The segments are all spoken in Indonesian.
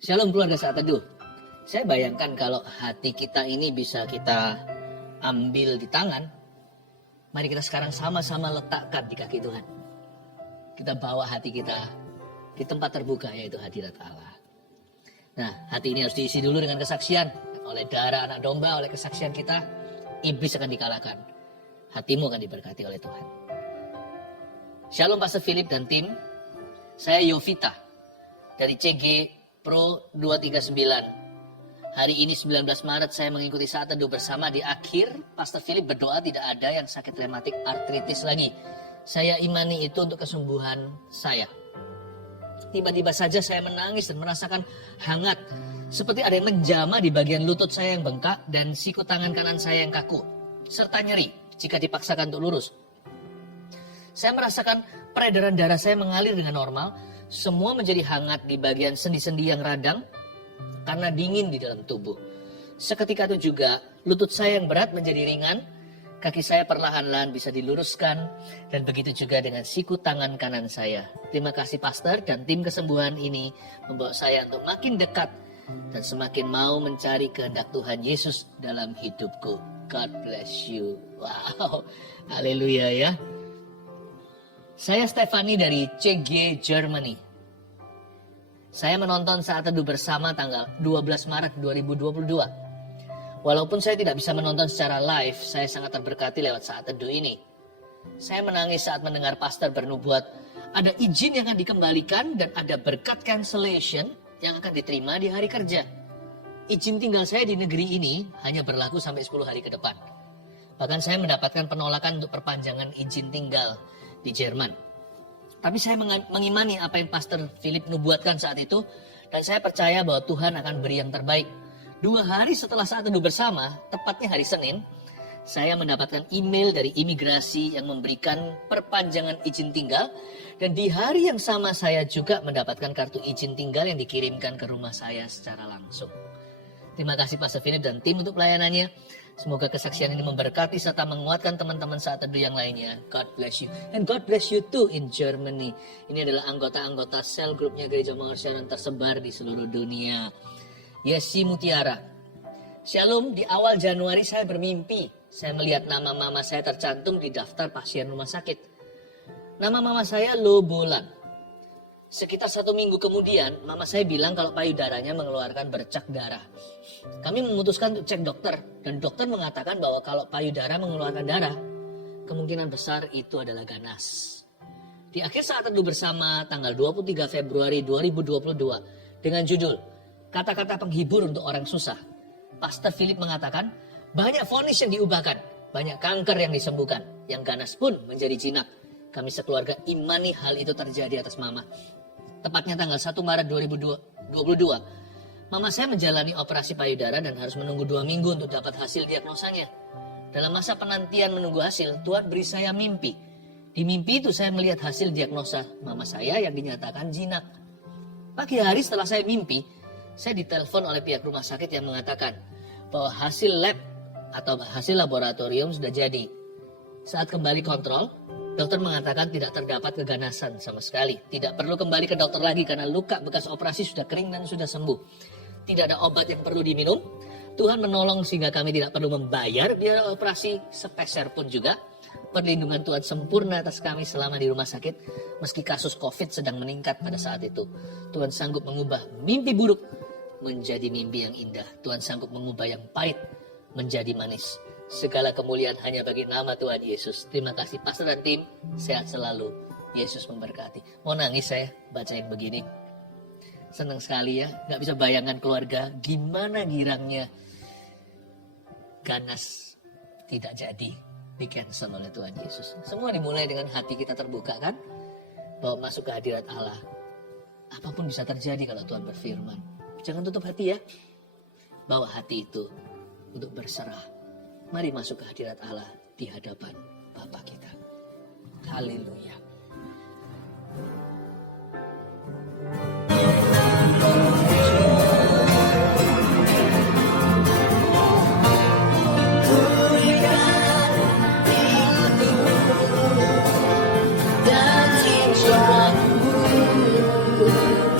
Shalom keluarga Saat Teduh. Saya bayangkan kalau hati kita ini bisa kita ambil di tangan. Mari kita sekarang sama-sama letakkan di kaki Tuhan. Kita bawa hati kita di tempat terbuka, yaitu hadirat Allah. Nah, hati ini harus diisi dulu dengan kesaksian. Oleh darah anak domba, oleh kesaksian kita, iblis akan dikalahkan. Hatimu akan diberkati oleh Tuhan. Shalom Pastor Philip dan tim. Saya Yovita dari CG Pro 239. Hari ini 19 Maret saya mengikuti Saat Teduh bersama. Di akhir Pastor Philip berdoa tidak ada yang sakit rematik artritis lagi. Saya imani itu untuk kesembuhan saya. Tiba-tiba saja saya menangis dan merasakan hangat. Seperti ada yang menjamah di bagian lutut saya yang bengkak dan siku tangan kanan saya yang kaku. Serta nyeri jika dipaksakan untuk lurus. Saya merasakan peredaran darah saya mengalir dengan normal. Semua menjadi hangat di bagian sendi-sendi yang radang karena dingin di dalam tubuh. Seketika itu juga lutut saya yang berat menjadi ringan. Kaki saya perlahan-lahan bisa diluruskan. Dan begitu juga dengan siku tangan kanan saya. Terima kasih pastor dan tim kesembuhan ini membawa saya untuk makin dekat dan semakin mau mencari kehendak Tuhan Yesus dalam hidupku. God bless you. Wow, haleluya ya. Saya Stefani dari CG Germany. Saya menonton Saat Teduh bersama tanggal 12 Maret 2022. Walaupun saya tidak bisa menonton secara live, saya sangat terberkati lewat Saat Teduh ini. Saya menangis saat mendengar pastor bernubuat, ada izin yang akan dikembalikan dan ada berkat cancellation yang akan diterima di hari kerja. Izin tinggal saya di negeri ini hanya berlaku sampai 10 hari ke depan. Bahkan saya mendapatkan penolakan untuk perpanjangan izin tinggal di Jerman. Tapi saya mengimani apa yang Pastor Philip nubuatkan saat itu. Dan saya percaya bahwa Tuhan akan beri yang terbaik. 2 hari setelah Saat Teduh bersama, tepatnya hari Senin, saya mendapatkan email dari imigrasi yang memberikan perpanjangan izin tinggal. Dan di hari yang sama saya juga mendapatkan kartu izin tinggal yang dikirimkan ke rumah saya secara langsung. Terima kasih Pastor Philip dan tim untuk pelayanannya. Semoga kesaksian ini memberkati serta menguatkan teman-teman Saat Teduh yang lainnya. God bless you. And God bless you too in Germany. Ini adalah anggota-anggota sel grupnya Gereja Mawar Sharon tersebar di seluruh dunia. Yesi Mutiara. Shalom, di awal Januari saya bermimpi. Saya melihat nama mama saya tercantum di daftar pasien rumah sakit. Nama mama saya Lobolan. Sekitar 1 minggu kemudian, mama saya bilang kalau payudaranya mengeluarkan bercak darah. Kami memutuskan untuk cek dokter, dan dokter mengatakan bahwa kalau payudara mengeluarkan darah, kemungkinan besar itu adalah ganas. Di akhir Saat Teduh bersama tanggal 23 Februari 2022, dengan judul, Kata-kata Penghibur untuk Orang Susah, Pastor Philip mengatakan, banyak vonis yang diubahkan, banyak kanker yang disembuhkan, yang ganas pun menjadi jinak. Kami sekeluarga imani hal itu terjadi atas mama. Tepatnya tanggal 1 Maret 2022, mama saya menjalani operasi payudara dan harus menunggu 2 minggu untuk dapat hasil diagnosanya. Dalam masa penantian menunggu hasil, Tuhan beri saya mimpi. Di mimpi itu saya melihat hasil diagnosa mama saya yang dinyatakan jinak. Pagi hari setelah saya mimpi, saya ditelepon oleh pihak rumah sakit yang mengatakan bahwa hasil lab atau hasil laboratorium sudah jadi. Saat kembali kontrol, dokter mengatakan tidak terdapat keganasan sama sekali. Tidak perlu kembali ke dokter lagi karena luka bekas operasi sudah kering dan sudah sembuh. Tidak ada obat yang perlu diminum. Tuhan menolong sehingga kami tidak perlu membayar biaya operasi sepeser pun juga. Perlindungan Tuhan sempurna atas kami selama di rumah sakit. Meski kasus COVID sedang meningkat pada saat itu. Tuhan sanggup mengubah mimpi buruk menjadi mimpi yang indah. Tuhan sanggup mengubah yang pahit menjadi manis. Segala kemuliaan hanya bagi nama Tuhan Yesus. Terima kasih pastor dan tim. Sehat selalu. Yesus memberkati. Mau nangis saya baca yang begini. Senang sekali ya. Gak bisa bayangkan keluarga. Gimana girangnya ganas tidak jadi. Di cancel oleh Tuhan Yesus. Semua dimulai dengan hati kita terbuka kan. Bahwa masuk ke hadirat Allah. Apapun bisa terjadi kalau Tuhan berfirman. Jangan tutup hati ya. Bawa hati itu untuk berserah. Mari masuk ke hadirat Allah di hadapan Bapa kita. Haleluya.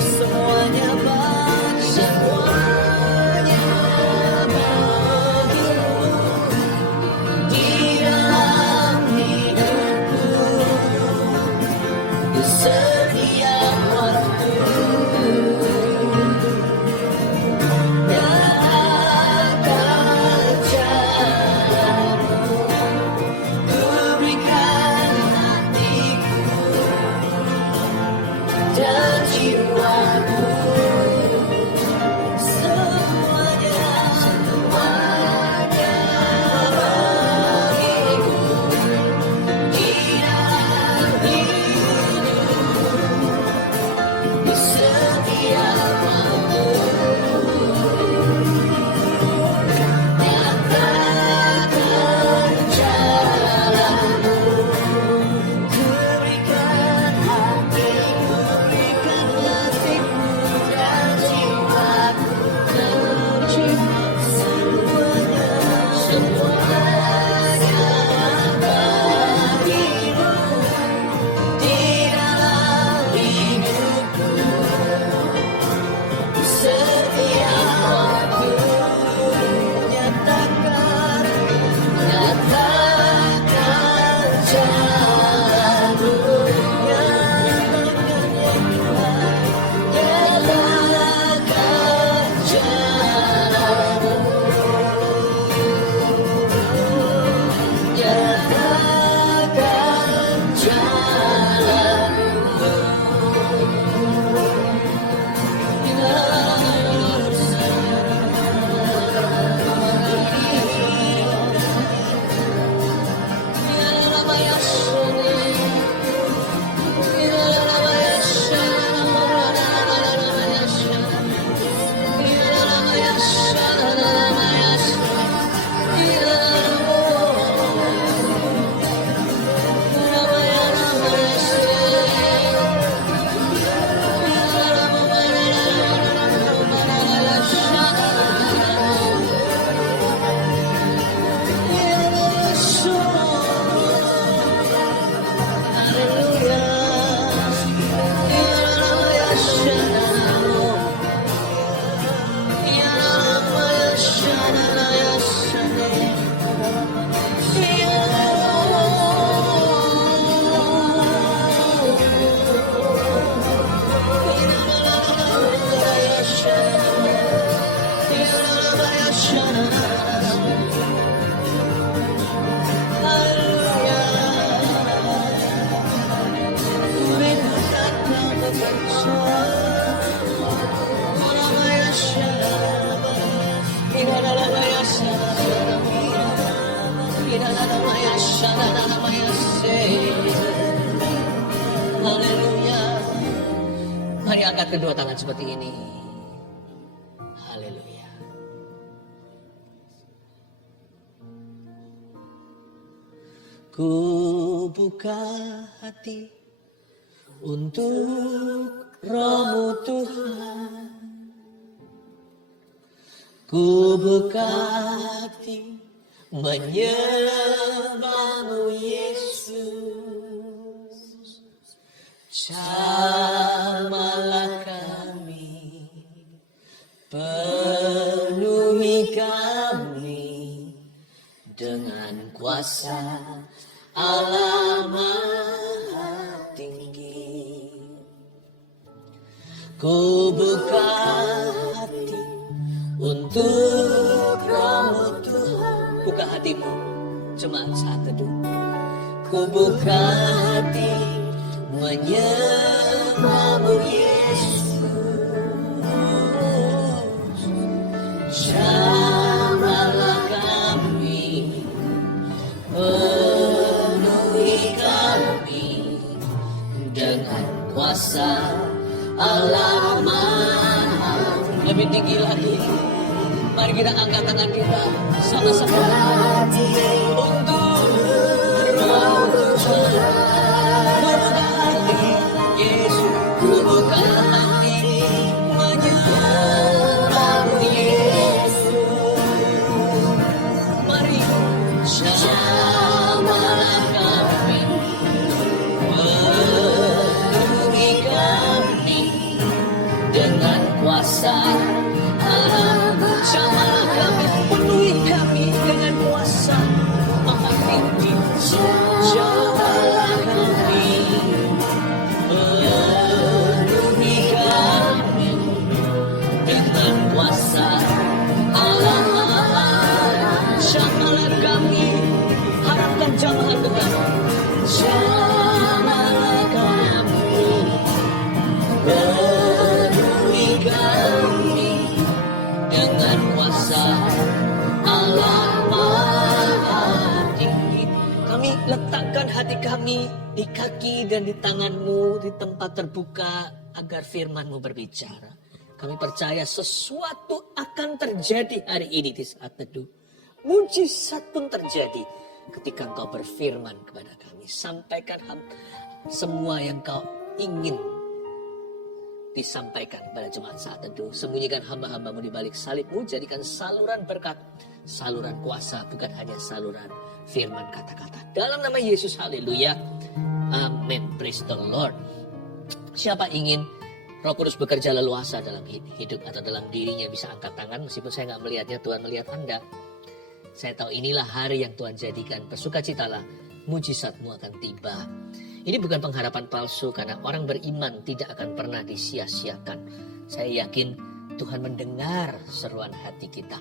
Semuanya baik. kedua tangan seperti ini. Haleluya. Ku buka hati untuk Roh-Mu Tuhan. Ku buka hati menyembah-Mu Yesus. Jamalah kami, penuhi kami dengan kuasa Allah Maha Tinggi. Ku buka hati untuk Roh-Mu Tuhan. Buka hatimu, cuma saat teduh. Ku buka hati menyembah-Mu Yesus. Jamalah kami, penuhi kami dengan kuasa Allah Maha. Lebih tinggi lagi, mari kita angkat tangan kita sama-sama untuk Roh Tuhan. Buka hati Yesus, buka hati menyembah-Mu Yesus. Mari jamalah kami, penuhi kami dengan kuasa Allah. Jamalah kami, penuhi kami dengan kuasa Maha Tinggi. Jamalah kami, penuhi kami dengan kuasa Allah. Jamalah kami, harapkan jamahan Tuhan. Jamalah kami, penuhi kami dengan kuasa Allah Maha Tinggi. Kami letakkan hati kami di kaki dan di tangan-Mu, di tempat terbuka agar firman-Mu berbicara. Kami percaya sesuatu akan terjadi hari ini di saat teduh. Mujizat pun terjadi ketika Engkau berfirman kepada kami. Sampaikan semua yang Kau ingin disampaikan pada jemaat saat teduh. Sembunyikan hamba-hamba-Mu di balik salib-Mu. Jadikan saluran berkat, saluran kuasa, bukan hanya saluran firman kata-kata. Dalam nama Yesus, haleluya. Amin. Praise the Lord. Siapa ingin Roh Kudus bekerja leluasa dalam hidup atau dalam dirinya, bisa angkat tangan. Meskipun saya nggak melihatnya, Tuhan melihat Anda. Saya tahu inilah hari yang Tuhan jadikan. Bersukacitalah, mujizat-Mu akan tiba. Ini bukan pengharapan palsu, karena orang beriman tidak akan pernah disia-siakan. Saya yakin Tuhan mendengar seruan hati kita.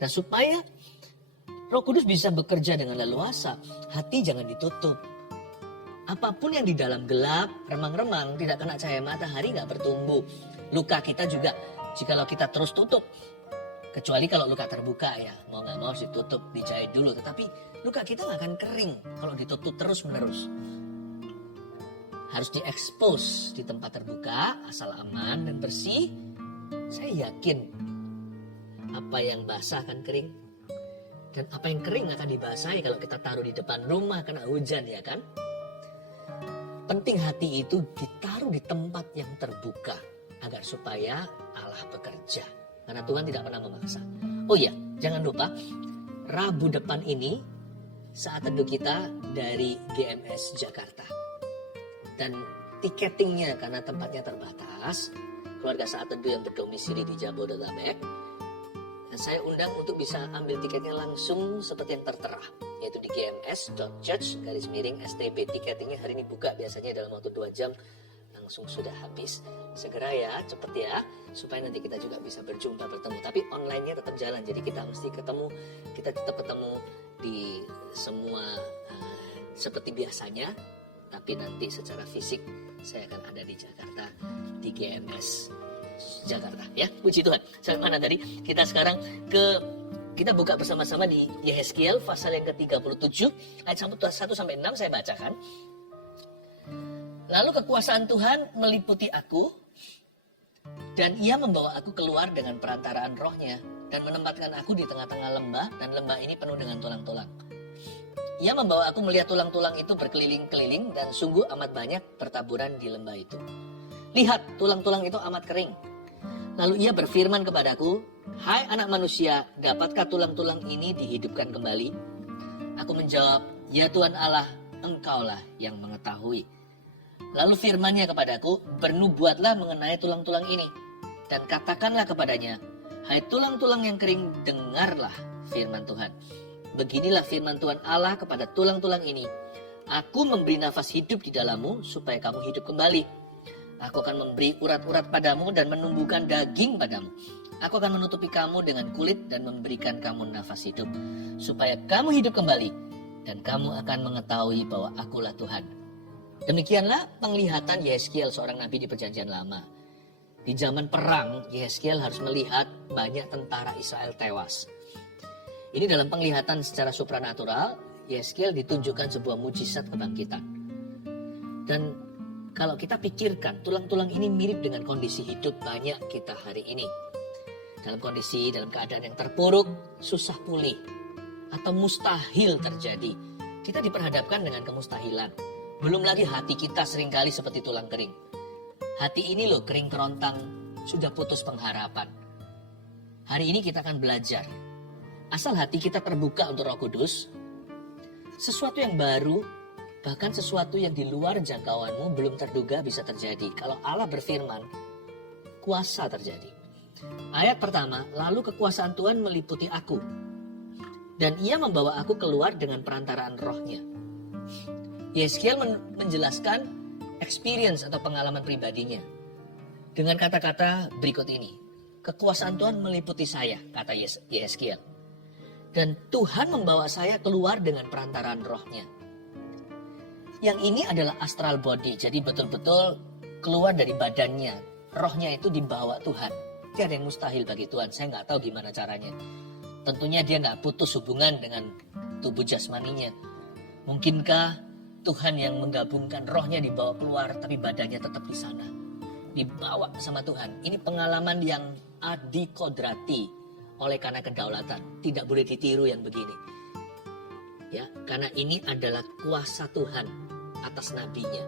Nah, supaya Roh Kudus bisa bekerja dengan leluasa, hati jangan ditutup. Apapun yang di dalam gelap, remang-remang, tidak kena cahaya matahari, nggak bertumbuh. Luka kita juga, jikalau kita terus tutup. Kecuali kalau luka terbuka ya, mau nggak mau harus ditutup, dijahit dulu. Tetapi luka kita nggak akan kering kalau ditutup terus-menerus. Harus diekspos di tempat terbuka, asal aman dan bersih. Saya yakin apa yang basah akan kering. Dan apa yang kering akan dibasahi kalau kita taruh di depan rumah kena hujan, ya kan? Penting hati itu ditaruh di tempat yang terbuka agar supaya Allah bekerja. Karena Tuhan tidak pernah memaksa. Oh iya, jangan lupa Rabu depan ini saat teduh kita dari GMS Jakarta. Dan tiketingnya karena tempatnya terbatas, keluarga saat teduh yang berdomisili di Jabodetabek, saya undang untuk bisa ambil tiketnya langsung seperti yang tertera, yaitu di gms.church/stp. Tiketingnya hari ini buka, biasanya dalam waktu 2 jam langsung sudah habis. Segera ya, cepet ya, supaya nanti kita juga bisa berjumpa, bertemu. Tapi online-nya tetap jalan, jadi kita mesti ketemu, kita tetap ketemu di semua seperti biasanya. Tapi nanti secara fisik saya akan ada di Jakarta, di GMS Jakarta, ya. Puji Tuhan. Sampai mana tadi? Kita sekarang kita buka bersama-sama di Yehezkiel pasal yang ke-37 ayat 1-6 saya bacakan. Lalu kekuasaan Tuhan meliputi aku Dan ia membawa aku keluar dengan perantaraan rohnya dan menempatkan aku di tengah-tengah lembah, dan lembah ini penuh dengan tulang-tulang. Ia membawa aku melihat tulang-tulang itu berkeliling-keliling, dan sungguh amat banyak bertaburan di lembah itu. Lihat, tulang-tulang itu amat kering. Lalu ia berfirman kepadaku, "Hai anak manusia, dapatkah tulang-tulang ini dihidupkan kembali?" Aku menjawab, "Ya Tuhan Allah, Engkaulah yang mengetahui." Lalu firman-Nya kepadaku, "Bernubuatlah mengenai tulang-tulang ini, dan katakanlah kepadanya, hai tulang-tulang yang kering, dengarlah firman Tuhan. Beginilah firman Tuhan Allah kepada tulang-tulang ini. Aku memberi nafas hidup di dalammu supaya kamu hidup kembali. Aku akan memberi urat-urat padamu dan menumbuhkan daging padamu. Aku akan menutupi kamu dengan kulit dan memberikan kamu nafas hidup, supaya kamu hidup kembali, dan kamu akan mengetahui bahwa Akulah Tuhan." Demikianlah penglihatan Yehezkiel, seorang nabi di Perjanjian Lama. Di zaman perang, Yehezkiel harus melihat banyak tentara Israel tewas. Ini dalam penglihatan secara supranatural, Yehezkiel ditunjukkan sebuah mujizat kebangkitan. Dan kalau kita pikirkan, tulang-tulang ini mirip dengan kondisi hidup banyak kita hari ini. Dalam keadaan yang terpuruk, susah pulih, atau mustahil terjadi. Kita diperhadapkan dengan kemustahilan. Belum lagi hati kita seringkali seperti tulang kering. Hati ini loh kering kerontang, sudah putus pengharapan. Hari ini kita akan belajar. Asal hati kita terbuka untuk Roh Kudus, sesuatu yang baru, bahkan sesuatu yang di luar jangkauanmu belum terduga bisa terjadi. Kalau Allah berfirman, kuasa terjadi. Ayat pertama, lalu kekuasaan Tuhan meliputi aku, dan ia membawa aku keluar dengan perantaraan rohnya. Yehezkiel menjelaskan experience atau pengalaman pribadinya dengan kata-kata berikut ini. Kekuasaan Tuhan meliputi saya, kata Yehezkiel. Dan Tuhan membawa saya keluar dengan perantaraan rohnya. Yang ini adalah astral body, jadi betul-betul keluar dari badannya. Rohnya itu dibawa Tuhan. Tidak ada yang mustahil bagi Tuhan, saya nggak tahu gimana caranya. Tentunya dia nggak putus hubungan dengan tubuh jasmaninya. Mungkinkah Tuhan yang menggabungkan rohnya dibawa keluar, tapi badannya tetap di sana, dibawa sama Tuhan. Ini pengalaman yang adikodrati oleh karena kedaulatan, tidak boleh ditiru yang begini. Ya, karena ini adalah kuasa Tuhan atas nabinya.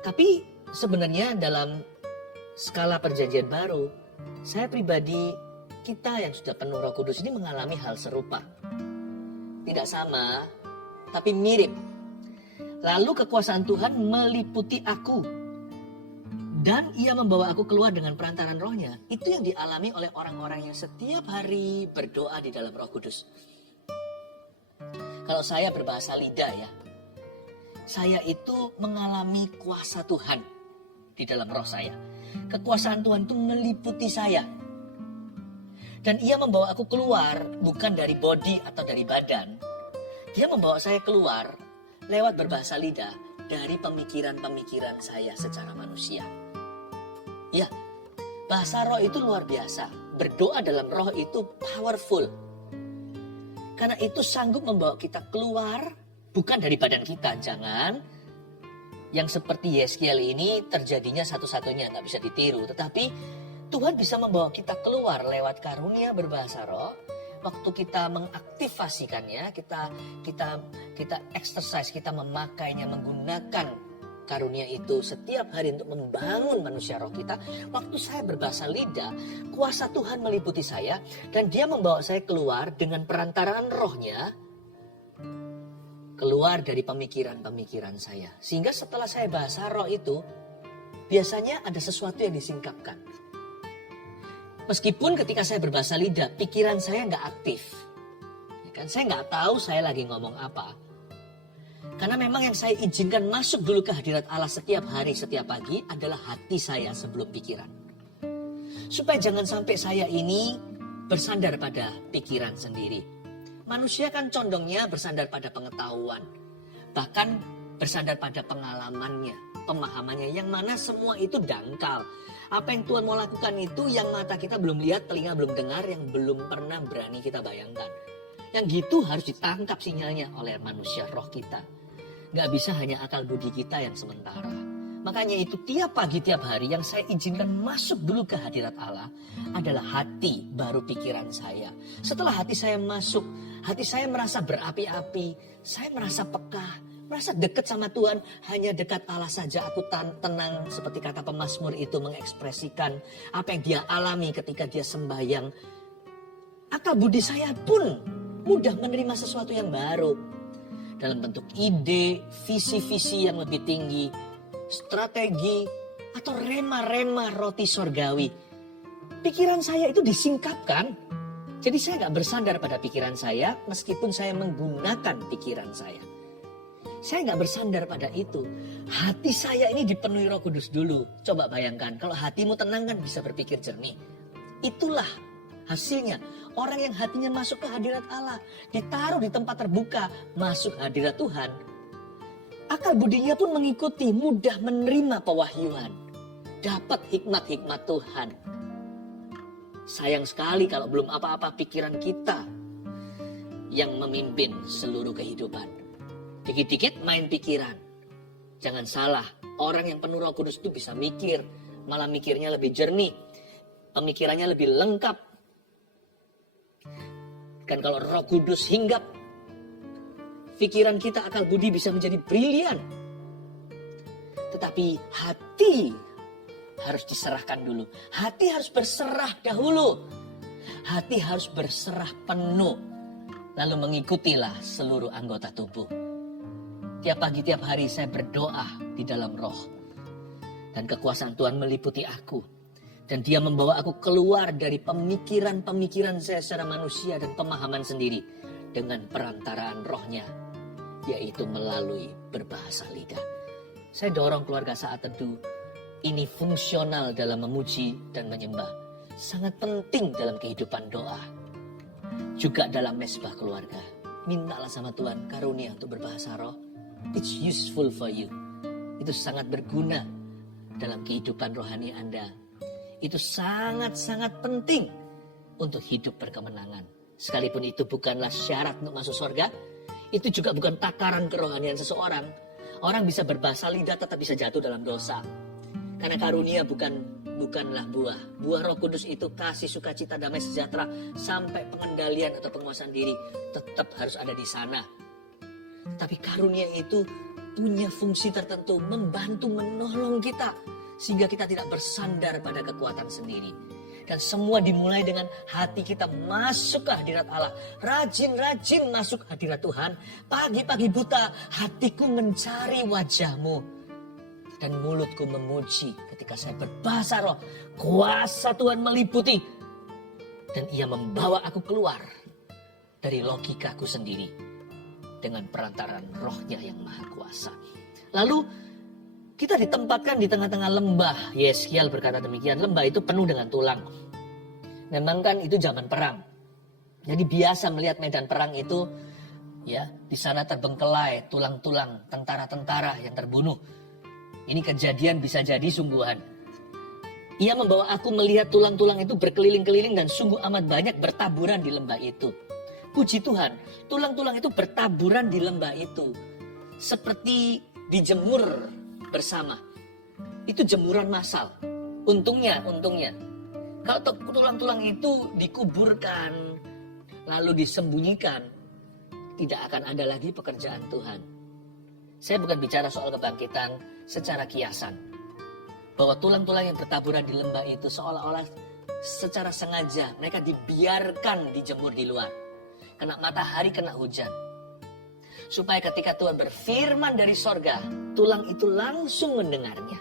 Tapi sebenarnya dalam skala perjanjian baru, saya pribadi, kita yang sudah penuh Roh Kudus ini mengalami hal serupa. Tidak sama, tapi mirip. Lalu kekuasaan Tuhan meliputi aku, dan ia membawa aku keluar dengan perantaraan rohnya. Itu yang dialami oleh orang-orang yang setiap hari berdoa di dalam Roh Kudus. Kalau saya berbahasa lidah ya, saya itu mengalami kuasa Tuhan di dalam roh saya. Kekuasaan Tuhan itu meliputi saya. Dan ia membawa aku keluar bukan dari body atau dari badan. Dia membawa saya keluar lewat berbahasa lidah dari pemikiran-pemikiran saya secara manusia. Ya, bahasa roh itu luar biasa. Berdoa dalam roh itu powerful. Karena itu sanggup membawa kita keluar, bukan dari badan kita, jangan. Yang seperti Yehezkiel ini terjadinya satu-satunya, nggak bisa ditiru. Tetapi Tuhan bisa membawa kita keluar lewat karunia berbahasa roh. Waktu kita mengaktifasikannya, kita exercise, kita memakainya, menggunakan karunia itu setiap hari untuk membangun manusia roh kita. Waktu saya berbahasa lidah, kuasa Tuhan meliputi saya, dan dia membawa saya keluar dengan perantaraan rohnya, keluar dari pemikiran-pemikiran saya. Sehingga setelah saya bahasa roh itu, biasanya ada sesuatu yang disingkapkan. Meskipun ketika saya berbahasa lidah, pikiran saya nggak aktif. Ya kan? Saya nggak tahu saya lagi ngomong apa. Karena memang yang saya izinkan masuk dulu ke hadirat Allah setiap hari, setiap pagi adalah hati saya sebelum pikiran. Supaya jangan sampai saya ini bersandar pada pikiran sendiri. Manusia kan condongnya bersandar pada pengetahuan. Bahkan bersandar pada pengalamannya, pemahamannya, yang mana semua itu dangkal. Apa yang Tuhan mau lakukan itu yang mata kita belum lihat, telinga belum dengar, yang belum pernah berani kita bayangkan. Yang gitu harus ditangkap sinyalnya oleh manusia roh kita. Gak bisa hanya akal budi kita yang sementara. Makanya itu tiap pagi, tiap hari yang saya izinkan masuk dulu ke hadirat Allah adalah hati, baru pikiran saya. Setelah hati saya masuk, hati saya merasa berapi-api, saya merasa peka, merasa dekat sama Tuhan. Hanya dekat Allah saja aku tenang, seperti kata pemazmur itu mengekspresikan apa yang dia alami ketika dia sembahyang. Akal budi saya pun mudah menerima sesuatu yang baru. Dalam bentuk ide, visi-visi yang lebih tinggi, strategi, atau rema-rema roti sorgawi. Pikiran saya itu disingkapkan. Jadi saya gak bersandar pada pikiran saya meskipun saya menggunakan pikiran saya. Saya gak bersandar pada itu. Hati saya ini dipenuhi Roh Kudus dulu. Coba bayangkan, kalau hatimu tenang kan bisa berpikir jernih. Itulah hasilnya. Orang yang hatinya masuk ke hadirat Allah, ditaruh di tempat terbuka, masuk hadirat Tuhan. Akal budinya pun mengikuti, mudah menerima pewahyuan. Dapat hikmat-hikmat Tuhan. Sayang sekali kalau belum apa-apa pikiran kita yang memimpin seluruh kehidupan. Dikit-dikit main pikiran. Jangan salah, orang yang penuh Roh Kudus itu bisa mikir, malah mikirnya lebih jernih. Pemikirannya lebih lengkap. Kan kalau Roh Kudus hinggap, pikiran kita, akal budi bisa menjadi brilian. Tetapi hati harus diserahkan dulu. Hati harus berserah dahulu. Hati harus berserah penuh. Lalu mengikutilah seluruh anggota tubuh. Tiap pagi, tiap hari saya berdoa di dalam roh. Dan kekuasaan Tuhan meliputi aku. Dan dia membawa aku keluar dari pemikiran-pemikiran saya secara manusia dan pemahaman sendiri. Dengan perantaraan rohnya. Yaitu melalui berbahasa lidah. Saya dorong keluarga saat teduh. Ini fungsional dalam memuji dan menyembah. Sangat penting dalam kehidupan doa. Juga dalam mesbah keluarga. Mintalah sama Tuhan karunia untuk berbahasa roh. It's useful for you. Itu sangat berguna dalam kehidupan rohani Anda. Itu sangat-sangat penting untuk hidup berkemenangan. Sekalipun itu bukanlah syarat untuk masuk surga, itu juga bukan takaran kerohanian seseorang. Orang bisa berbahasa lidah tetap bisa jatuh dalam dosa. Karena karunia bukanlah buah. Buah Roh Kudus itu kasih, sukacita, damai, sejahtera sampai pengendalian atau penguasaan diri tetap harus ada di sana. Tapi karunia itu punya fungsi tertentu, membantu, menolong kita sehingga kita tidak bersandar pada kekuatan sendiri. Dan semua dimulai dengan hati kita masuk ke hadirat Allah. Rajin-rajin masuk hadirat Tuhan. Pagi-pagi buta hatiku mencari wajah-Mu. Dan mulutku memuji ketika saya berbahasa roh. Kuasa Tuhan meliputi. Dan ia membawa aku keluar dari logikaku sendiri. Dengan perantaran rohnya yang maha kuasa. Lalu kita ditempatkan di tengah-tengah lembah. Yeskiel berkata demikian, lembah itu penuh dengan tulang. Memang kan itu zaman perang. Jadi biasa melihat medan perang itu, ya, di sana terbengkelai tulang-tulang tentara-tentara yang terbunuh. Ini kejadian bisa jadi sungguhan. Ia membawa aku melihat tulang-tulang itu berkeliling-keliling dan sungguh amat banyak bertaburan di lembah itu. Puji Tuhan, tulang-tulang itu bertaburan di lembah itu. Seperti dijemur bersama. Itu jemuran massal. Untungnya. Kalau tulang-tulang itu dikuburkan, lalu disembunyikan, tidak akan ada lagi pekerjaan Tuhan. Saya bukan bicara soal kebangkitan secara kiasan. Bahwa tulang-tulang yang bertaburan di lembah itu seolah-olah secara sengaja mereka dibiarkan dijemur di luar. Kena matahari, kena hujan. Supaya ketika Tuhan berfirman dari sorga, tulang itu langsung mendengarnya.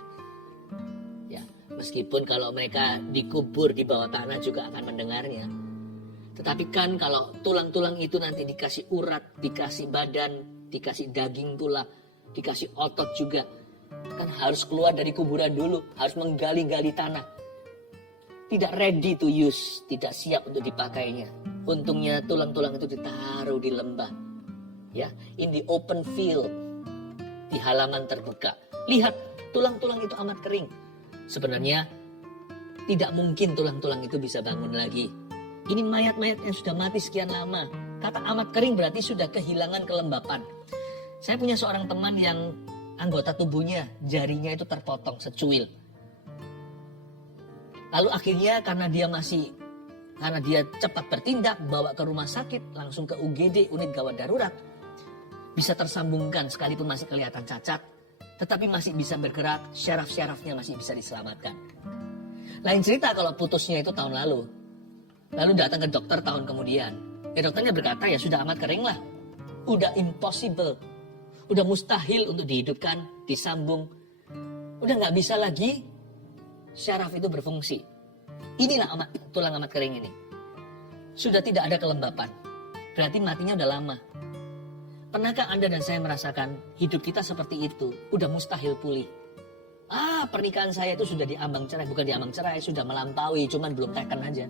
Ya, meskipun kalau mereka dikubur di bawah tanah juga akan mendengarnya. Tetapi kan kalau tulang-tulang itu nanti dikasih urat, dikasih badan, dikasih daging pula, dikasih otot juga. Kan harus keluar dari kuburan dulu, harus menggali-gali tanah. Tidak ready to use, tidak siap untuk dipakainya. Untungnya tulang-tulang itu ditaruh di lembah. Ya, in the open field, di halaman terbuka. Lihat, tulang-tulang itu amat kering. Sebenarnya tidak mungkin tulang-tulang itu bisa bangun lagi. Ini mayat-mayat yang sudah mati sekian lama. Kata amat kering berarti sudah kehilangan kelembapan. Saya punya seorang teman yang anggota tubuhnya, jarinya itu terpotong secuil. Lalu akhirnya karena dia cepat bertindak, bawa ke rumah sakit, langsung ke UGD, unit gawat darurat, bisa tersambungkan sekalipun masih kelihatan cacat, tetapi masih bisa bergerak, syaraf-syarafnya masih bisa diselamatkan. Lain cerita kalau putusnya itu tahun lalu. Lalu datang ke dokter tahun kemudian. Dokternya berkata ya sudah amat kering lah. Udah impossible. Udah mustahil untuk dihidupkan, disambung. Udah gak bisa lagi syaraf itu berfungsi. Inilah tulang amat kering ini. Sudah tidak ada kelembapan. Berarti matinya udah lama. Pernahkah Anda dan saya merasakan hidup kita seperti itu? Udah mustahil pulih. Pernikahan saya itu sudah diambang cerai. Bukan diambang cerai, sudah melampaui. Cuman belum teken aja.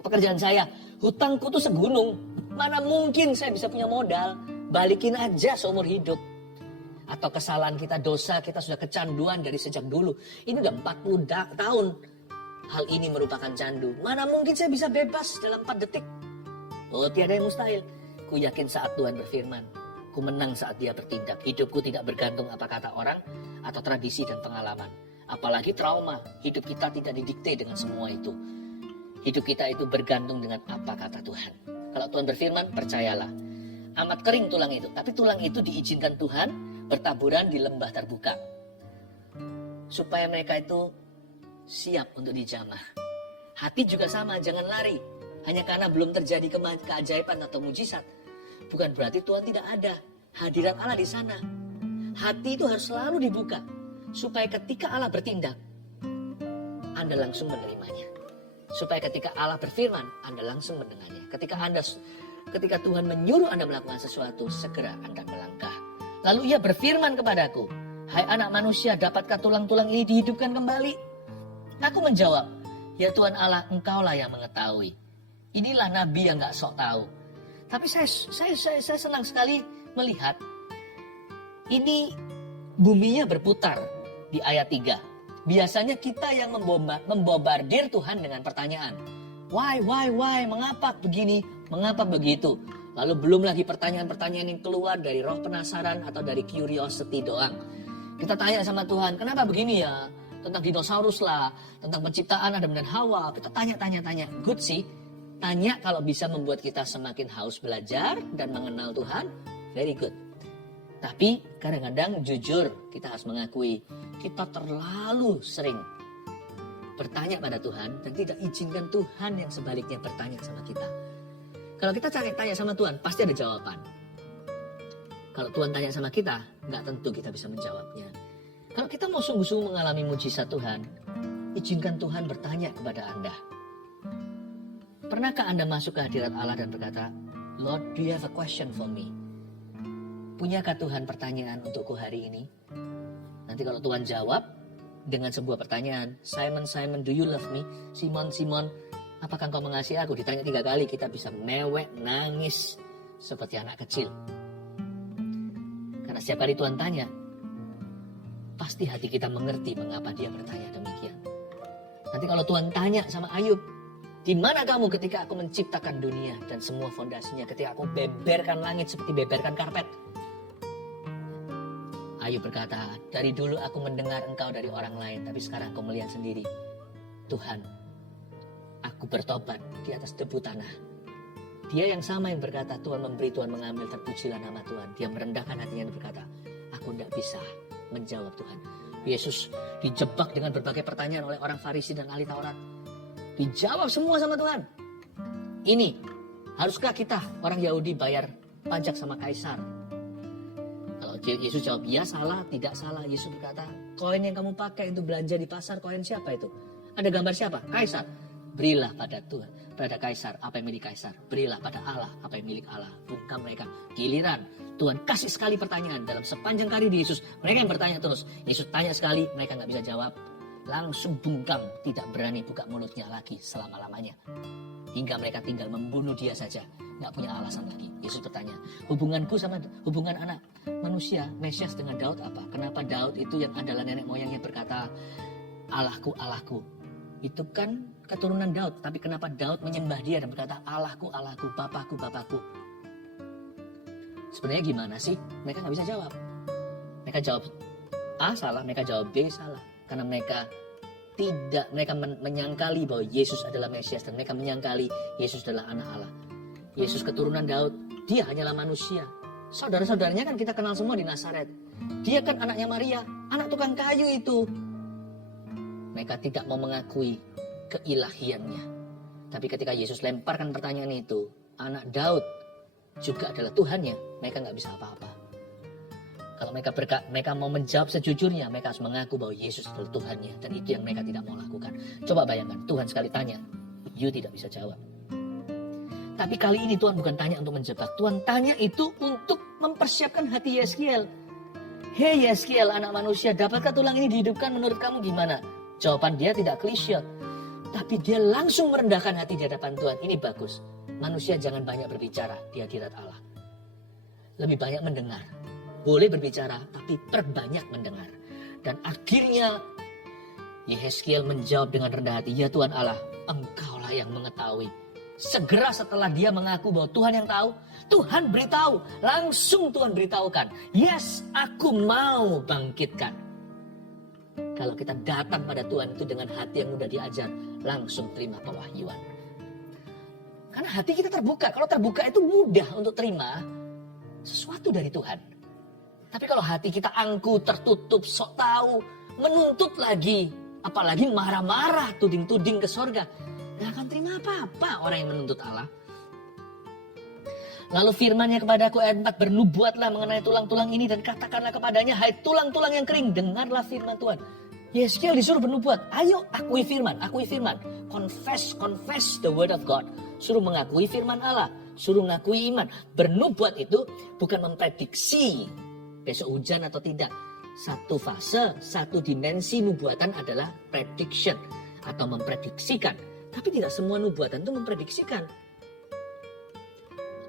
Pekerjaan saya, hutangku tuh segunung. Mana mungkin saya bisa punya modal. Balikin aja seumur hidup. Atau kesalahan kita, dosa kita sudah kecanduan dari sejak dulu. Ini udah 40 tahun. Hal ini merupakan candu. Mana mungkin saya bisa bebas dalam 4 detik. Oh, tiada yang mustahil. Ku yakin saat Tuhan berfirman. Ku menang saat dia bertindak. Hidupku tidak bergantung apa kata orang atau tradisi dan pengalaman. Apalagi trauma. Hidup kita tidak didikte dengan semua itu. Hidup kita itu bergantung dengan apa kata Tuhan. Kalau Tuhan berfirman, percayalah. Amat kering tulang itu. Tapi tulang itu diizinkan Tuhan bertaburan di lembah terbuka. Supaya mereka itu siap untuk dijamah. Hati juga sama, jangan lari. Hanya karena belum terjadi keajaiban atau mujizat. Bukan berarti Tuhan tidak ada. Hadirat Allah di sana. Hati itu harus selalu dibuka. Supaya ketika Allah bertindak, Anda langsung menerimanya. Supaya ketika Allah berfirman, Anda langsung mendengarnya. Ketika Tuhan menyuruh Anda melakukan sesuatu, segera Anda melangkah. Lalu ia berfirman kepadaku, hai anak manusia, dapatkah tulang-tulang ini dihidupkan kembali? Aku menjawab, ya Tuhan Allah, engkaulah yang mengetahui. Inilah nabi yang gak sok tahu. Tapi saya senang sekali melihat, ini buminya berputar di ayat 3. Biasanya kita yang membombardir Tuhan dengan pertanyaan. Why, mengapa begini, mengapa begitu? Lalu belum lagi pertanyaan-pertanyaan yang keluar dari roh penasaran atau dari curiosity doang. Kita tanya sama Tuhan, kenapa begini ya? Tentang dinosaurus lah, tentang penciptaan Adam dan Hawa. Kita tanya. Good sih. Tanya kalau bisa membuat kita semakin haus belajar dan mengenal Tuhan. Very good. Tapi kadang-kadang jujur kita harus mengakui kita terlalu sering bertanya pada Tuhan dan tidak izinkan Tuhan yang sebaliknya bertanya sama kita. Kalau kita tanya sama Tuhan pasti ada jawaban. Kalau Tuhan tanya sama kita, nggak tentu kita bisa menjawabnya. Kalau kita mau sungguh-sungguh mengalami mujizat Tuhan, izinkan Tuhan bertanya kepada Anda. Pernahkah Anda masuk ke hadirat Allah dan berkata, Lord, do you have a question for me? Punyakah Tuhan pertanyaan untukku hari ini? Nanti kalau Tuhan jawab dengan sebuah pertanyaan, Simon, do you love me? Simon, apakah engkau mengasihi aku? Ditanya 3 kali, kita bisa mewek, nangis seperti anak kecil. Karena setiap kali Tuhan tanya, pasti hati kita mengerti mengapa dia bertanya demikian. Nanti kalau Tuhan tanya sama Ayub, di mana kamu ketika aku menciptakan dunia dan semua fondasinya, ketika aku beberkan langit seperti beberkan karpet? Ayub berkata, dari dulu aku mendengar engkau dari orang lain, tapi sekarang aku melihat sendiri. Tuhan, aku bertobat di atas debu tanah. Dia yang sama yang berkata, Tuhan memberi, Tuhan mengambil, terpujilah nama Tuhan. Dia merendahkan hatinya dan berkata, aku tidak bisa menjawab Tuhan. Yesus dijebak dengan berbagai pertanyaan oleh orang Farisi dan ahli Taurat. Dijawab semua sama Tuhan. Ini, haruskah kita orang Yahudi bayar pajak sama Kaisar? Kalau Yesus jawab, ya salah, tidak salah. Yesus berkata, koin yang kamu pakai untuk belanja di pasar, koin siapa itu? Ada gambar siapa? Kaisar. Berilah pada Tuhan, pada Kaisar apa yang milik Kaisar. Berilah pada Allah apa yang milik Allah. Bungkam mereka. Giliran Tuhan kasih sekali pertanyaan dalam sepanjang karir Yesus. Mereka yang bertanya terus. Yesus tanya sekali, mereka nggak bisa jawab. Langsung bungkam, tidak berani buka mulutnya lagi selama-lamanya. Hingga mereka tinggal membunuh dia saja. Nggak punya alasan lagi. Yesus bertanya, hubungan anak manusia, Mesias dengan Daud apa? Kenapa Daud itu yang adalah nenek moyangnya berkata, Allahku, Allahku. Itu kan keturunan Daud. Tapi kenapa Daud menyembah dia dan berkata, Allahku, Allahku, Bapakku, Bapakku. Sebenarnya gimana sih? Mereka nggak bisa jawab. Mereka jawab A salah, mereka jawab B salah. Karena mereka menyangkali bahwa Yesus adalah Mesias dan mereka menyangkali Yesus adalah anak Allah. Yesus keturunan Daud, dia hanyalah manusia. Saudara-saudaranya kan kita kenal semua di Nazaret. Dia kan anaknya Maria, anak tukang kayu itu. Mereka tidak mau mengakui keilahiannya. Tapi ketika Yesus lemparkan pertanyaan itu, anak Daud juga adalah Tuhannya, mereka nggak bisa apa-apa. Kalau mereka mau menjawab sejujurnya, mereka harus mengaku bahwa Yesus adalah Tuhannya. Dan itu yang mereka tidak mau lakukan. Coba bayangkan, Tuhan sekali tanya, you tidak bisa jawab. Tapi kali ini Tuhan bukan tanya untuk menjebak. Tuhan tanya itu untuk mempersiapkan hati Yeskiel. Hei Yeskiel, anak manusia, dapatkah tulang ini dihidupkan menurut kamu gimana? Jawaban dia tidak klise. Tapi dia langsung merendahkan hati di hadapan Tuhan. Ini bagus. Manusia jangan banyak berbicara di hadirat Allah. Lebih banyak mendengar. Boleh berbicara, tapi perbanyak mendengar. Dan akhirnya Yeskiel menjawab dengan rendah hati, ya Tuhan Allah, Engkaulah yang mengetahui. Segera setelah dia mengaku bahwa Tuhan yang tahu, Tuhan beritahu. Langsung Tuhan beritahukan, yes, aku mau bangkitkan. Kalau kita datang pada Tuhan itu dengan hati yang mudah diajar, langsung terima pewahyuan. Karena hati kita terbuka. Kalau terbuka itu mudah untuk terima sesuatu dari Tuhan. Tapi kalau hati kita angkuh, tertutup, sok tahu, menuntut lagi, apalagi marah-marah, tuding-tuding ke sorga, gak akan terima apa-apa orang yang menuntut Allah. Lalu firman-Nya kepadaku ayat 4, bernubuatlah mengenai tulang-tulang ini dan katakanlah kepadanya, hai tulang-tulang yang kering, dengarlah firman Tuhan. Yeskiel disuruh bernubuat, ayo akui firman. Confess the word of God. Suruh mengakui firman Allah, suruh mengakui iman. Bernubuat itu bukan memprediksi besok hujan atau tidak. Satu fase, satu dimensi nubuatan adalah prediction atau memprediksikan. Tapi tidak semua nubuatan itu memprediksikan.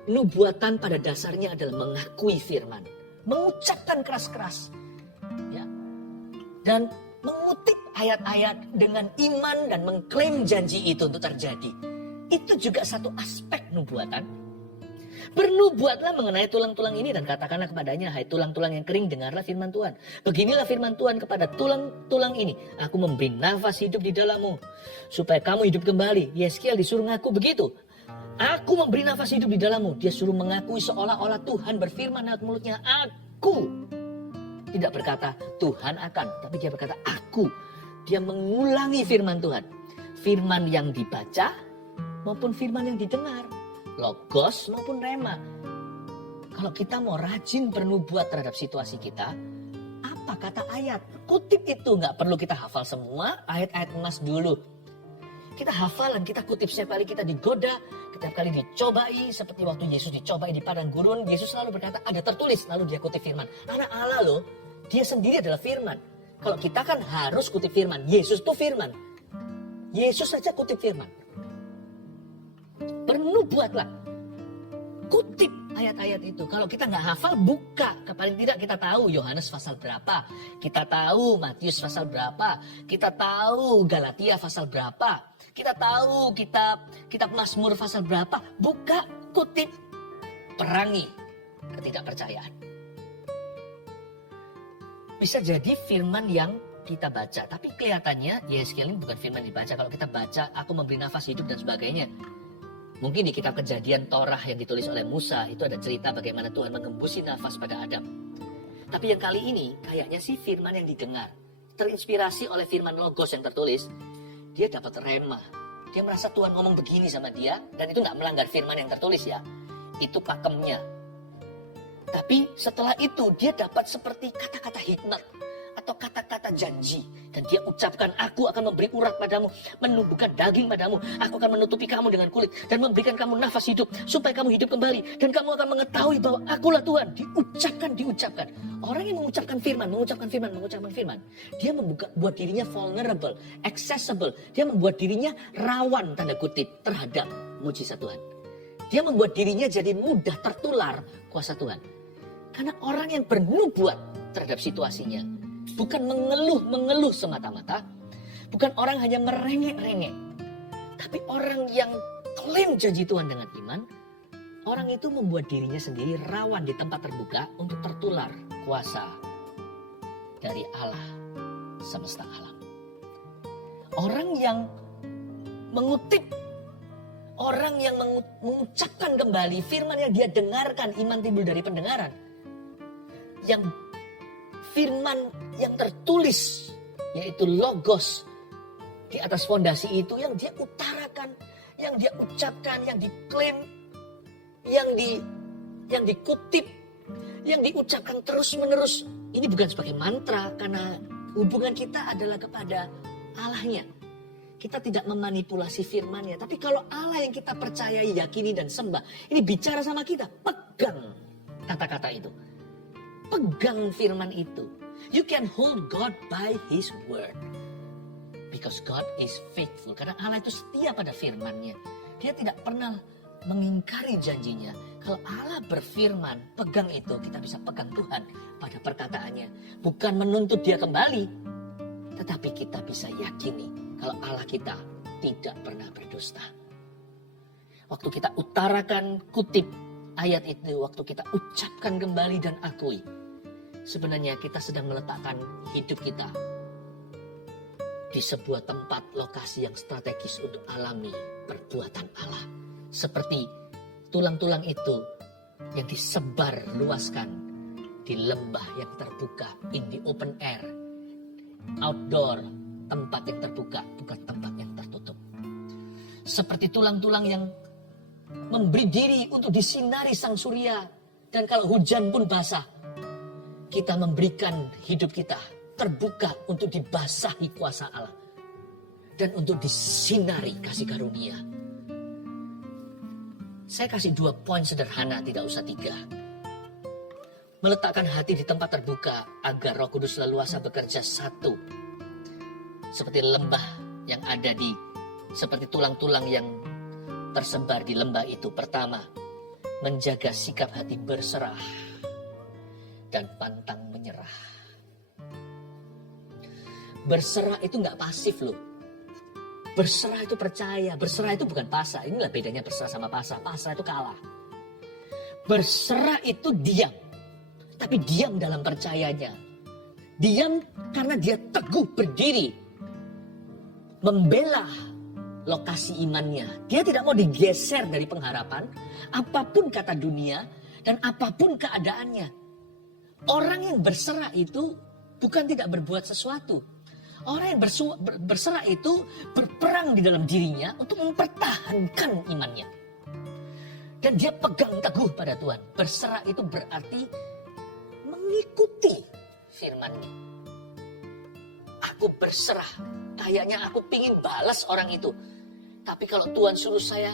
Nubuatan pada dasarnya adalah mengakui firman, mengucapkan keras-keras, ya, dan mengutip ayat-ayat dengan iman dan mengklaim janji itu untuk terjadi. Itu juga satu aspek nubuatan. Bernubuatlah mengenai tulang-tulang ini dan katakanlah kepadanya, hai tulang-tulang yang kering, dengarlah firman Tuhan. Beginilah firman Tuhan kepada tulang-tulang ini, aku memberi nafas hidup di dalammu supaya kamu hidup kembali. Yeskiel disuruh ngaku begitu. Aku memberi nafas hidup di dalammu. Dia suruh mengakui seolah-olah Tuhan berfirman lewat mulutnya, aku. Tidak berkata Tuhan akan, tapi dia berkata aku. Dia mengulangi firman Tuhan. Firman yang dibaca maupun firman yang didengar. Logos maupun rema. Kalau kita mau rajin bernubuat terhadap situasi kita, apa kata ayat? Kutip itu, nggak perlu kita hafal semua ayat-ayat emas dulu. Kita hafalan, kita kutip setiap kali kita digoda, setiap kali dicobai, seperti waktu Yesus dicobai di padang gurun, Yesus selalu berkata ada tertulis, lalu dia kutip firman. Anak Allah loh, dia sendiri adalah firman. Kalau kita kan harus kutip firman, Yesus tuh firman. Yesus saja kutip firman. Bernubuatlah, kutip ayat-ayat itu. Kalau kita nggak hafal, buka. Paling tidak kita tahu Yohanes pasal berapa, kita tahu Matius pasal berapa, kita tahu Galatia pasal berapa, kita tahu kitab Mazmur pasal berapa. Buka, kutip, perangi ketidakpercayaan. Bisa jadi firman yang kita baca, tapi kelihatannya Yeskiel ini bukan firman dibaca. Kalau kita baca, aku memberi nafas hidup dan sebagainya. Mungkin di kitab Kejadian Torah yang ditulis oleh Musa itu ada cerita bagaimana Tuhan mengembusi nafas pada Adam. Tapi yang kali ini kayaknya sih firman yang didengar, terinspirasi oleh firman Logos yang tertulis. Dia dapat rema. Dia merasa Tuhan ngomong begini sama dia, dan itu nggak melanggar firman yang tertulis ya. Itu pakemnya. Tapi setelah itu dia dapat seperti kata-kata hikmat atau kata-kata janji. Dan dia ucapkan, aku akan memberi urat padamu, menumbuhkan daging padamu, aku akan menutupi kamu dengan kulit dan memberikan kamu nafas hidup supaya kamu hidup kembali. Dan kamu akan mengetahui bahwa akulah Tuhan. Diucapkan. Orang yang mengucapkan firman, dia membuat dirinya vulnerable, accessible. Dia membuat dirinya rawan, tanda kutip, terhadap mujizat Tuhan. Dia membuat dirinya jadi mudah tertular kuasa Tuhan. Karena orang yang bernubuat terhadap situasinya, bukan mengeluh semata-mata, bukan orang hanya merengek-rengek, tapi orang yang klaim janji Tuhan dengan iman, orang itu membuat dirinya sendiri rawan di tempat terbuka untuk tertular kuasa dari Allah semesta alam. Orang yang mengutip, orang yang mengucapkan kembali firman yang dia dengarkan, iman timbul dari pendengaran. Yang firman yang tertulis, yaitu logos, di atas fondasi itu yang dia utarakan, yang dia ucapkan, yang diklaim, yang dikutip, yang diucapkan terus-menerus. Ini bukan sebagai mantra, karena hubungan kita adalah kepada Allahnya. Kita tidak memanipulasi firman-Nya. Tapi kalau Allah yang kita percayai, yakini, dan sembah, ini bicara sama kita, pegang kata-kata itu. Pegang firman itu. You can hold God by His word. Because God is faithful. Karena Allah itu setia pada firman-Nya. Dia tidak pernah mengingkari janjinya. Kalau Allah berfirman, pegang itu, kita bisa pegang Tuhan pada perkataannya. Bukan menuntut dia kembali, tetapi kita bisa yakini kalau Allah kita tidak pernah berdusta. Waktu kita utarakan, kutip ayat itu, waktu kita ucapkan kembali dan akui, sebenarnya kita sedang meletakkan hidup kita di sebuah tempat lokasi yang strategis untuk alami perbuatan Allah. Seperti tulang-tulang itu yang disebar luaskan di lembah yang terbuka, in the open air, outdoor, tempat yang terbuka, bukan tempat yang tertutup. Seperti tulang-tulang yang memberi diri untuk disinari sang surya, dan kalau hujan pun basah, kita memberikan hidup kita terbuka untuk dibasahi kuasa Allah dan untuk disinari kasih karunia. Saya kasih 2 poin sederhana, tidak usah 3. Meletakkan hati di tempat terbuka agar Roh Kudus leluasa bekerja satu. Seperti lembah yang ada seperti tulang-tulang yang tersebar di lembah itu. Pertama, menjaga sikap hati berserah dan pantang menyerah. Berserah itu gak pasif loh. Berserah itu percaya, berserah itu bukan pasrah. Inilah bedanya berserah sama pasrah. Pasrah itu kalah. Berserah itu diam. Tapi diam dalam percayanya. Diam karena dia teguh berdiri. Membela lokasi imannya. Dia tidak mau digeser dari pengharapan. Apapun kata dunia dan apapun keadaannya. Orang yang berserah itu bukan tidak berbuat sesuatu. Orang yang berserah itu berperang di dalam dirinya untuk mempertahankan imannya. Dan dia pegang teguh pada Tuhan. Berserah itu berarti mengikuti firman-Nya. Aku berserah. Kayaknya aku pingin balas orang itu. Tapi kalau Tuhan suruh saya,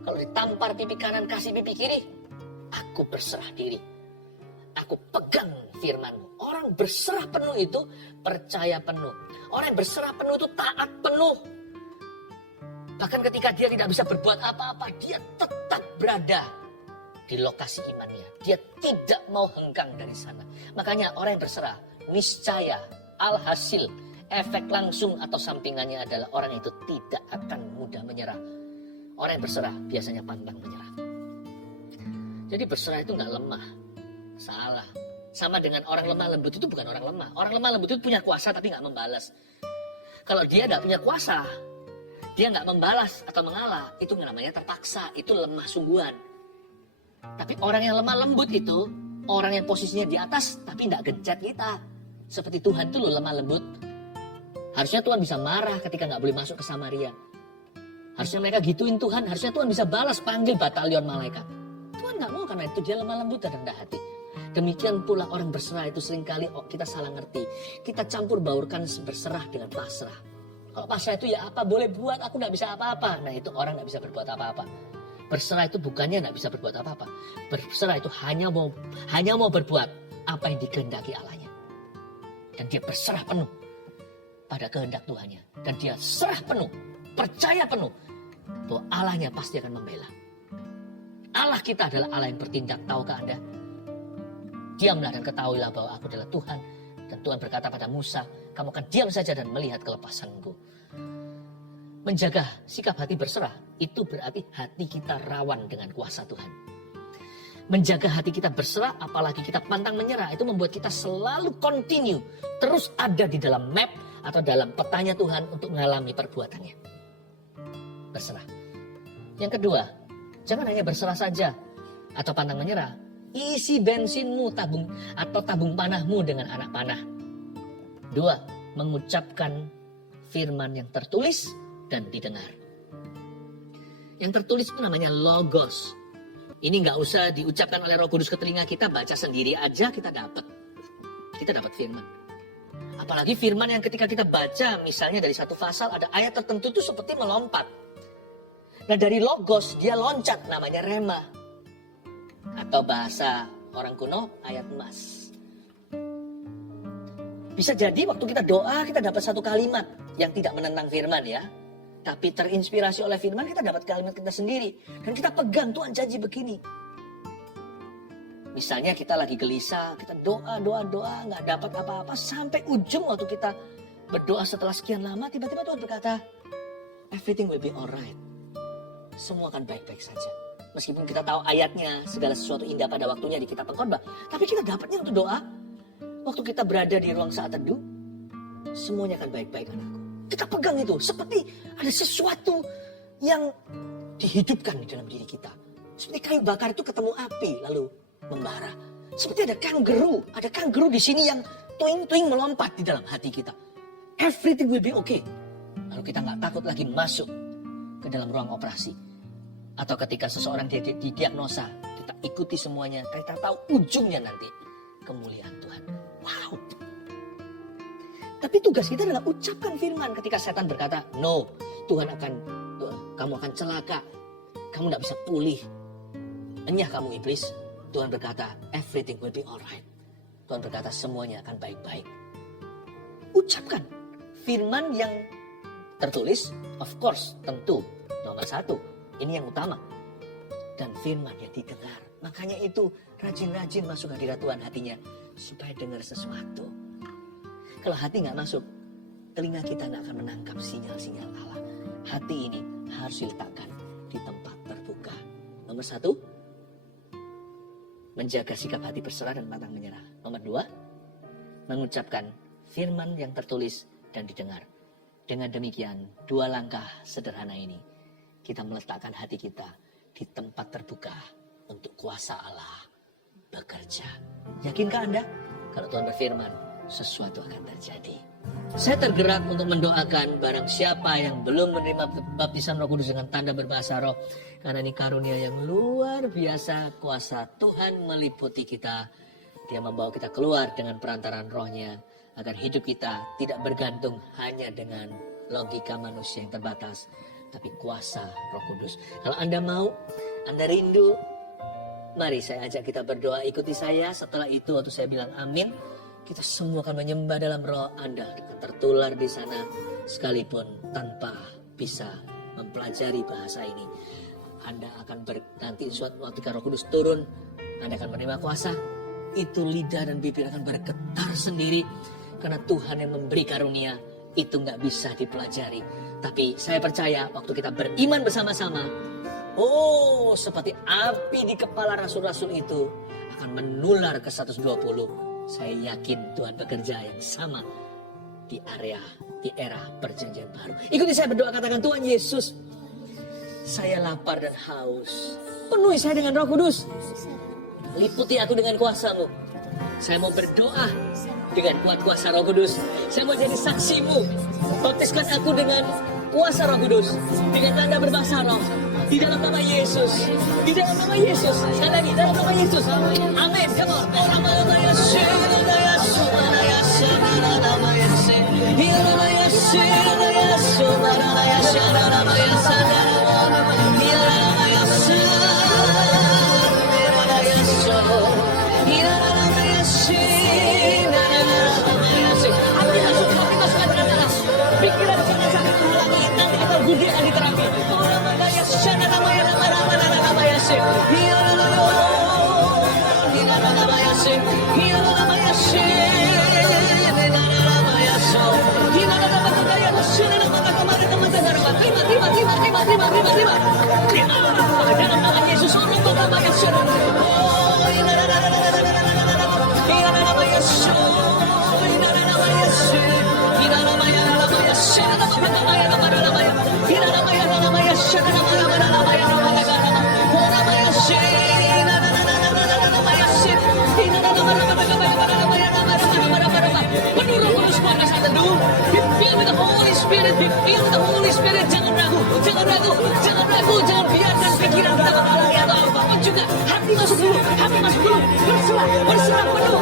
kalau ditampar pipi kanan kasih pipi kiri, aku berserah diri. Aku pegang firman-Mu. Orang berserah penuh itu percaya penuh. Orang yang berserah penuh itu taat penuh. Bahkan ketika dia tidak bisa berbuat apa-apa, dia tetap berada di lokasi imannya. Dia tidak mau hengkang dari sana. Makanya orang yang berserah, niscaya alhasil, efek langsung atau sampingannya adalah orang itu tidak akan mudah menyerah. Orang yang berserah biasanya pantang menyerah. Jadi berserah itu gak lemah. Salah. Sama dengan orang lemah lembut itu bukan orang lemah. Orang lemah lembut itu punya kuasa tapi gak membalas. Kalau dia gak punya kuasa, dia gak membalas atau mengalah, itu namanya terpaksa. Itu lemah sungguhan. Tapi orang yang lemah lembut itu, orang yang posisinya di atas tapi gak gencet kita. Seperti Tuhan itu loh lemah lembut. Harusnya Tuhan bisa marah ketika gak boleh masuk ke Samaria. Harusnya mereka gituin Tuhan. Harusnya Tuhan bisa balas, panggil batalion malaikat. Tuhan gak mau, karena itu dia lemah lembut dan rendah hati. Demikian pula orang berserah itu seringkali kita salah ngerti. Kita campur baurkan berserah dengan pasrah. Kalau pasrah itu ya apa boleh buat, aku gak bisa apa-apa. Nah itu orang gak bisa berbuat apa-apa. Berserah itu bukannya gak bisa berbuat apa-apa. Berserah itu hanya mau berbuat apa yang dikehendaki Allahnya. Dan dia berserah penuh pada kehendak Tuhannya. Dan dia serah penuh, percaya penuh bahwa Allahnya pasti akan membela. Allah kita adalah Allah yang bertindak. Tahukah Anda? Diamlah dan ketahuilah bahwa aku adalah Tuhan. Dan Tuhan berkata pada Musa, kamu akan diam saja dan melihat kelepasanku. Menjaga sikap hati berserah, itu berarti hati kita rawan dengan kuasa Tuhan. menjaga hati kita berserah, apalagi kita pantang menyerah, itu membuat kita selalu continue, terus ada di dalam map atau dalam petanya Tuhan untuk mengalami perbuatannya. Berserah. Yang kedua, jangan hanya berserah saja atau pantang menyerah. Isi bensinmu tabung panahmu dengan anak panah. 2, mengucapkan firman yang tertulis dan didengar. Yang tertulis itu namanya logos. Ini nggak usah diucapkan oleh Roh Kudus ke telinga kita, baca sendiri aja kita dapat. Kita dapat firman. Apalagi firman yang ketika kita baca, misalnya dari satu pasal ada ayat tertentu itu seperti melompat. Nah dari logos dia loncat, namanya rema. Atau bahasa orang kuno ayat emas. Bisa jadi waktu kita doa kita dapat satu kalimat yang tidak menentang firman ya. Tapi terinspirasi oleh firman kita dapat kalimat kita sendiri. Dan kita pegang Tuhan janji begini. Misalnya kita lagi gelisah, kita doa, gak dapat apa-apa. Sampai ujung waktu kita berdoa setelah sekian lama, tiba-tiba Tuhan berkata, everything will be alright. Semua akan baik-baik saja. Meskipun kita tahu ayatnya, segala sesuatu indah pada waktunya di kitab Pengkhotbah. Tapi kita dapatnya untuk doa. Waktu kita berada di ruang saat teduh, semuanya akan baik-baik anakku. Kita pegang itu, seperti ada sesuatu yang dihidupkan di dalam diri kita. Seperti kayu bakar itu ketemu api, lalu membara. Seperti ada kangguru di sini yang tuing-tuing melompat di dalam hati kita. Everything will be okay. Lalu kita nggak takut lagi masuk ke dalam ruang operasi. Atau ketika seseorang didiagnosa, kita ikuti semuanya, kita tahu ujungnya nanti kemuliaan Tuhan. Wow. Tapi tugas kita adalah ucapkan firman ketika setan berkata, no, kamu akan celaka, kamu tidak bisa pulih. Enyah kamu iblis. Tuhan berkata, everything will be alright. Tuhan berkata, semuanya akan baik-baik. Ucapkan firman yang tertulis, of course, tentu nomor 1. Ini yang utama. Dan firman yang didengar. Makanya itu rajin-rajin masuk hadirat Tuhan hatinya supaya dengar sesuatu. Kalau hati nggak masuk, telinga kita nggak akan menangkap sinyal-sinyal Allah. Hati ini harus diletakkan di tempat terbuka. Nomor 1, menjaga sikap hati berserah dan pantang menyerah. Nomor 2, mengucapkan firman yang tertulis dan didengar. Dengan demikian, 2 langkah sederhana ini, kita meletakkan hati kita di tempat terbuka untuk kuasa Allah bekerja. Yakinkah Anda? Kalau Tuhan berfirman, sesuatu akan terjadi. Saya tergerak untuk mendoakan barang siapa yang belum menerima baptisan Roh Kudus dengan tanda berbahasa roh. Karena ini karunia yang luar biasa, kuasa Tuhan meliputi kita. Dia membawa kita keluar dengan perantaran rohnya. Agar hidup kita tidak bergantung hanya dengan logika manusia yang terbatas. Tapi kuasa Roh Kudus. Kalau Anda mau, Anda rindu, mari saya ajak kita berdoa, ikuti saya. Setelah itu waktu saya bilang amin, kita semua akan menyembah dalam roh. Anda akan tertular di sana sekalipun tanpa bisa mempelajari bahasa ini. Anda akan nanti suatu waktu Roh Kudus turun, Anda akan menerima kuasa. Itu lidah dan bibir akan bergetar sendiri. Karena Tuhan yang memberi karunia itu nggak bisa dipelajari. Tapi saya percaya waktu kita beriman bersama-sama, seperti api di kepala rasul-rasul itu akan menular ke 120. Saya yakin Tuhan bekerja yang sama di era perjanjian baru. Ikuti saya berdoa, katakan, Tuhan Yesus, saya lapar dan haus. Penuhi saya dengan Roh Kudus. Liputi aku dengan kuasa-Mu. Saya mau berdoa dengan kuat kuasa Roh Kudus. Saya mau jadi saksi-Mu. Baptiskan aku dengan kuasa Roh Kudus, dengan tanda berbahasa roh. Di dalam nama Yesus. Di dalam nama Yesus. Sekali lagi, dalam nama Yesus. Amin. Come on. Pikiran sangat-sangat menghalangi, nanti kita budi akan diterapi. Terima. Dalam nama Yesus, Holy Spirit, jangan ragu, jangan ragu, jangan ragu, jangan biarkan pikiran kita mengalami atau apapun juga. Hati masuk dulu, berserah, berserah penuh.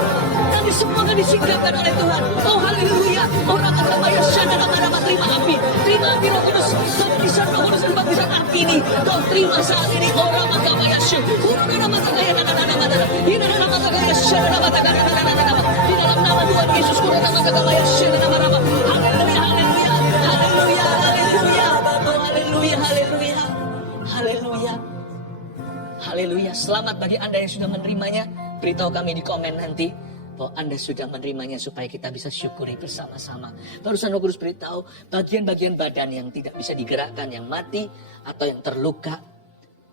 Nanti semua akan disingkapkan oleh Tuhan. Oh haleluya, orang akan bayar syadana marama, terima api Roh Kudus, baptisan Roh Kudus dan baptisan api ini. Kau terima saat ini, orang akan bayar di dalam nama Tuhan Yesus, haleluya, haleluya, haleluya, haleluya, haleluya, haleluya, haleluya, haleluya. Selamat bagi Anda yang sudah menerimanya. Beritahu kami di komen nanti bahwa Anda sudah menerimanya supaya kita bisa syukuri bersama-sama. Barusan Roh Kudus beritahu bagian-bagian badan yang tidak bisa digerakkan, yang mati atau yang terluka,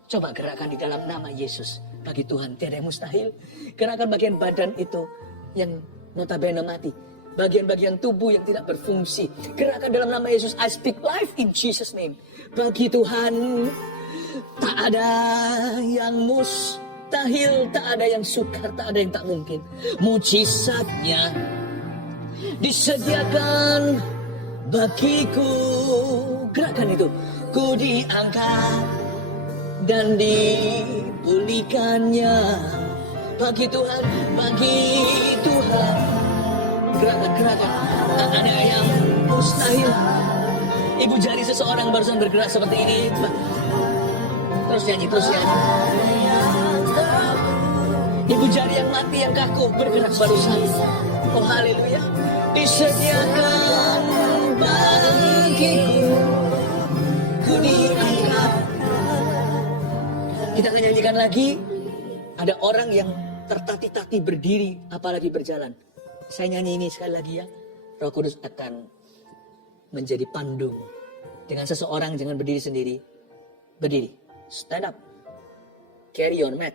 coba gerakkan di dalam nama Yesus. Bagi Tuhan tiada yang mustahil. Gerakkan bagian badan itu yang notabene mati, bagian-bagian tubuh yang tidak berfungsi, gerakkan dalam nama Yesus. I speak life in Jesus name. Bagi Tuhan tak ada yang mustahil, tak ada yang sukar, tak ada yang tak mungkin. Mujizatnya disediakan bagiku. Gerakan itu, ku diangkat dan dipulihkannya. Bagi Tuhan, bagi Tuhan. Gerakan, tak ada yang mustahil. Ibu jari seseorang barusan bergerak seperti ini. Terus nyanyi. Ibu jari yang mati, yang kaku bergerak barusan. Oh haleluya. Disediakan bagiku, ku diangkat. Kita akan nyanyikan lagi. Ada orang yang tertatih-tatih berdiri, apalagi berjalan. Saya nyanyi ini sekali lagi ya. Roh Kudus akan menjadi pandu. Dengan seseorang jangan berdiri sendiri. Berdiri. Stand up. Carry your mat.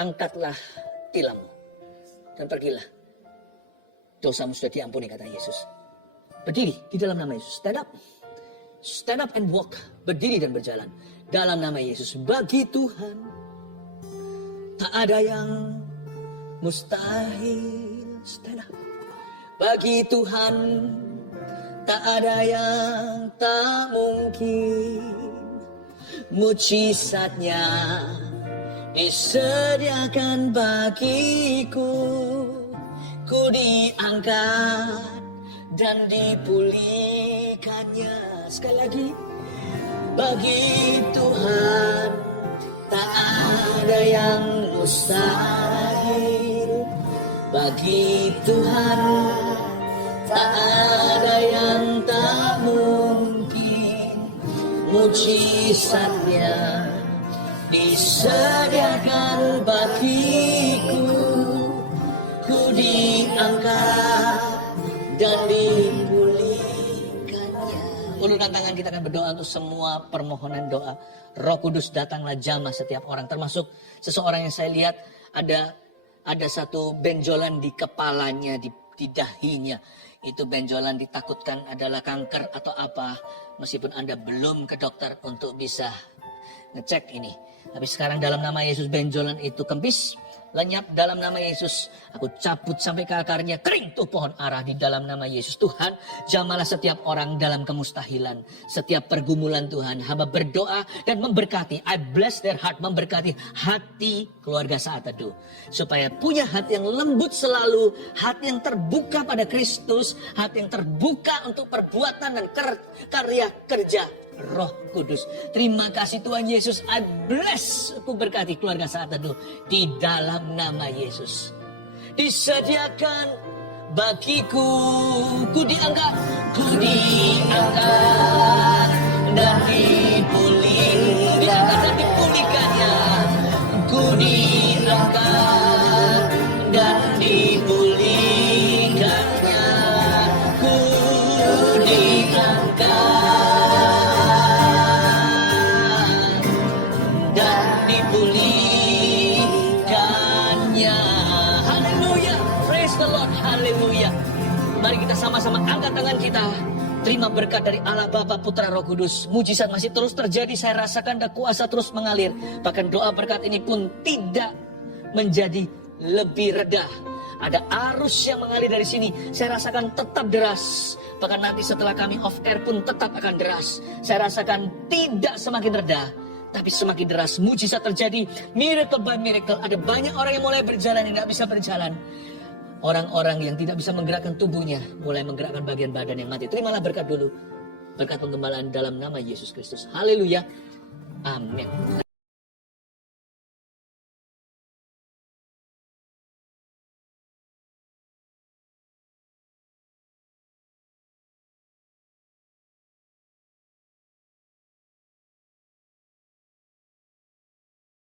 Angkatlah tilammu. Dan pergilah. Dosamu sudah diampuni, kata Yesus. Berdiri di dalam nama Yesus. Stand up. Stand up and walk. Berdiri dan berjalan. Dalam nama Yesus. Bagi Tuhan tak ada yang mustahil. Stand up. Bagi Tuhan tak ada yang tak mungkin. Mujizatnya disediakan bagiku. Ku diangkat dan dipulihkannya. Sekali lagi. Bagi Tuhan tak ada yang mustahil. Bagi Tuhan tak ada yang tak mungkin. Mujizatnya disediakan bagiku. Ku diangkat dan dipulihkannya. Ulurkan tangan, kita akan berdoa untuk semua permohonan doa. Roh Kudus datanglah jamah setiap orang, termasuk seseorang yang saya lihat ada satu benjolan di kepalanya, di dahinya. Itu benjolan ditakutkan adalah kanker atau apa. Meskipun Anda belum ke dokter untuk bisa ngecek ini. Tapi sekarang dalam nama Yesus benjolan itu kempis, lenyap dalam nama Yesus. Aku cabut sampai ke akarnya, kering tuh pohon ara di dalam nama Yesus. Tuhan, jamalah setiap orang dalam kemustahilan, setiap pergumulan Tuhan. Hamba berdoa dan memberkati. I bless their heart, memberkati hati keluarga Saat Teduh. Supaya punya hati yang lembut selalu, hati yang terbuka pada Kristus, hati yang terbuka untuk perbuatan dan karya kerja Roh Kudus. Terima kasih Tuhan Yesus. I bless, aku berkati keluarga Saat Teduh di dalam nama Yesus. Disediakan bagiku, ku diangkat dan dipulihkannya. Ku diangkat dan dipulihkannya. Ku diangkat dan dipulihkannya. Haleluya. Praise the Lord. Haleluya. Mari kita sama-sama angkat tangan kita. Terima berkat dari Allah Bapa, Putra, Roh Kudus. Mujizat masih terus terjadi. Saya rasakan ada kuasa terus mengalir. Bahkan doa berkat ini pun tidak menjadi lebih rendah. Ada arus yang mengalir dari sini. Saya rasakan tetap deras. Bahkan nanti setelah kami off air pun tetap akan deras. Saya rasakan tidak semakin reda, tapi semakin deras. Mujizat terjadi, miracle by miracle. Ada banyak orang yang mulai berjalan, yang tidak bisa berjalan. Orang-orang yang tidak bisa menggerakkan tubuhnya mulai menggerakkan bagian badan yang mati. Terimalah berkat dulu. Berkat penggembalaan dalam nama Yesus Kristus. Haleluya. Amin.